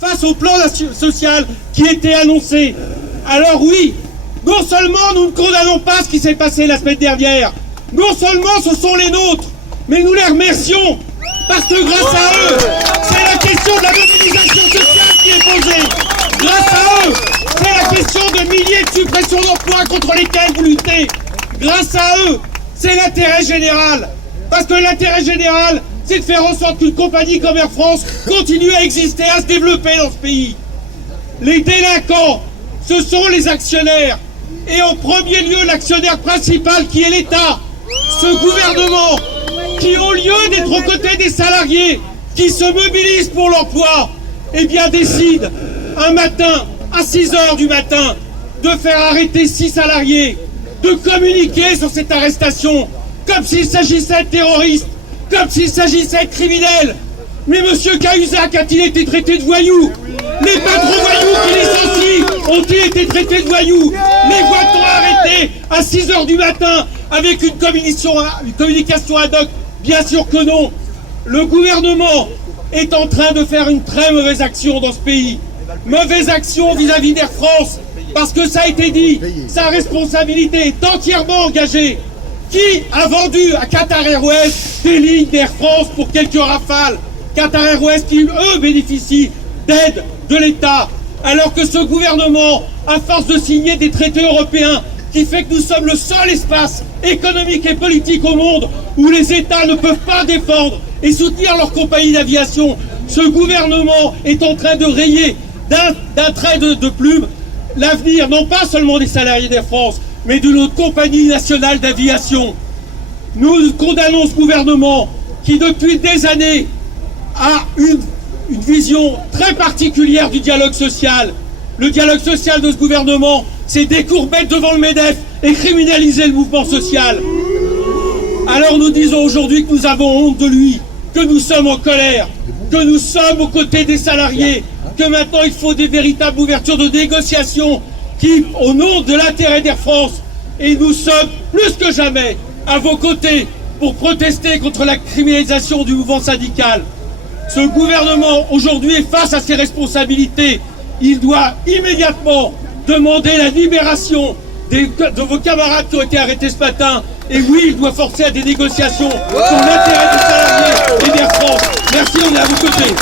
face au plan social qui était annoncé. Alors oui, non seulement nous ne condamnons pas ce qui s'est passé la semaine dernière, non seulement ce sont les nôtres, mais nous les remercions, parce que grâce à eux, c'est la question de la mobilisation sociale qui est posée. Grâce à eux, c'est la question de milliers de suppressions d'emplois contre lesquelles vous luttez. Grâce à eux, c'est l'intérêt général. Parce que l'intérêt général, c'est de faire en sorte qu'une compagnie comme Air France continue à exister, à se développer dans ce pays. Les délinquants, ce sont les actionnaires. Et en premier lieu, l'actionnaire principal qui est l'État. Ce gouvernement qui, au lieu d'être aux côtés des salariés, qui se mobilisent pour l'emploi, eh bien décide un matin, à 6h du matin, de faire arrêter 6 salariés, de communiquer sur cette arrestation, comme s'il s'agissait de terroristes, comme s'il s'agissait de criminels. Mais monsieur Cahuzac a-t-il été traité de voyou? Les patrons voyous qui licencient ont-ils été traités de voyous? Les voit-on arrêtés à 6h du matin avec une communication ad hoc? Bien sûr que non. Le gouvernement est en train de faire une très mauvaise action dans ce pays. Mauvaise action vis-à-vis d'Air France, parce que ça a été dit, sa responsabilité est entièrement engagée. Qui a vendu à Qatar Airways des lignes d'Air France pour quelques rafales? Qatar Airways qui, eux, bénéficient d'aide de l'État, alors que ce gouvernement, à force de signer des traités européens, qui fait que nous sommes le seul espace économique et politique au monde où les États ne peuvent pas défendre et soutenir leurs compagnies d'aviation, ce gouvernement est en train de rayer d'un trait de plume l'avenir, non pas seulement des salariés d'Air France, mais de notre compagnie nationale d'aviation. Nous condamnons ce gouvernement qui, depuis des années, a une vision très particulière du dialogue social. Le dialogue social de ce gouvernement, c'est décourber devant le MEDEF et criminaliser le mouvement social. Alors nous disons aujourd'hui que nous avons honte de lui, que nous sommes en colère, que nous sommes aux côtés des salariés, que maintenant il faut des véritables ouvertures de négociations qui, au nom de l'intérêt d'Air France, et nous sommes plus que jamais à vos côtés pour protester contre la criminalisation du mouvement syndical. Ce gouvernement aujourd'hui est face à ses responsabilités. Il doit immédiatement demander la libération de vos camarades qui ont été arrêtés ce matin. Et oui, il doit forcer à des négociations pour l'intérêt des salariés et d'Air France. Merci, on est à vos côtés.